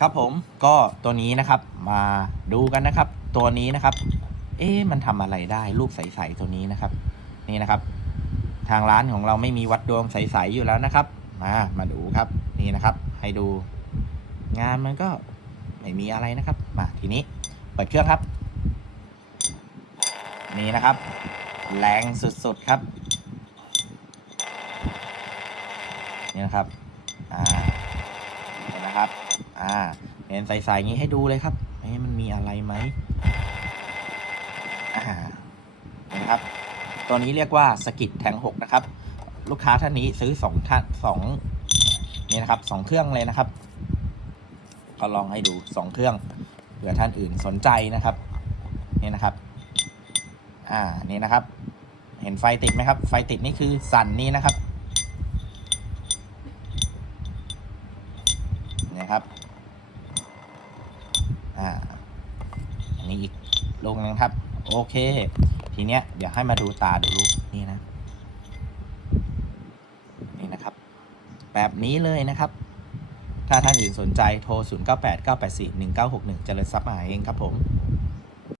ครับผมก็ตัวนี้นะครับมาดูกันนะครับ ตัวนี้นะครับ เอ๊ะมันทำอะไรได้รูปใสๆตัวนี้นะครับ นี่นะครับ ทางร้านของเราไม่มีวัดดวงใสๆอยู่แล้วนะครับ มามาดูครับนี่นะครับ ให้ดู งานมันก็ไม่มีอะไรนะครับ มาทีนี้เปิดเครื่องครับ นี่นะครับ แรงสุดๆครับนี่นะครับอ่าเห็นนะครับ อ่าเห็นใสๆอย่างนี้ให้ดูเลยครับเอ๊ะมันมีอะไรไหมอ่านะครับ ตัวนี้เรียกว่าสกิดแทงหกนะครับ ลูกค้าท่านนี้ซื้อสองท่านสองนี่นะครับสองเครื่องเลยนะครับ ก็ลองให้ดูสองเครื่องเผื่อท่านอื่นสนใจนะครับนี่นะครับ อ่านี่นะครับ เห็นไฟติดไหมครับ ไฟติดนี่คือสั่นนี่นะครับนี่ครับ อ่าอันนี้อีกลูกนึงครับ โอเค ทีเนี้ยเดี๋ยวให้มาดูตาดูลูกนี่นะ นี่นะครับ แบบนี้เลยนะครับ ถ้าท่านอื่นสนใจโทร 0 9 8 9 8 4 1 9 6 1 เจริญทรัพย์มหาเองครับผม